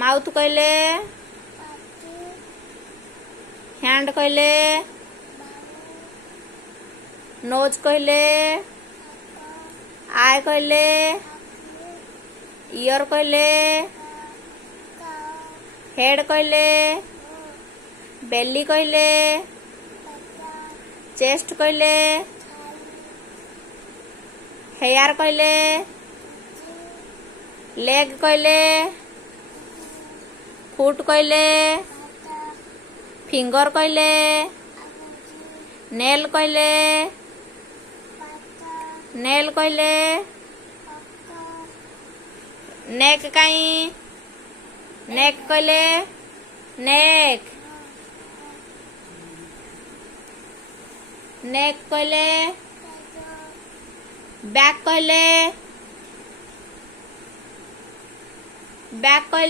mouth कहले hand कहले knows कहले आय कहले ईयर कहले हेड कहले बेली कहले चेस्ट कहले हेयर कहले लेग कहले फुट कहले फिंगर कहले नेल कहले नेल कहले नेक कहीं नेक कहले नेक नेक कहले बैक कहले बैक कहले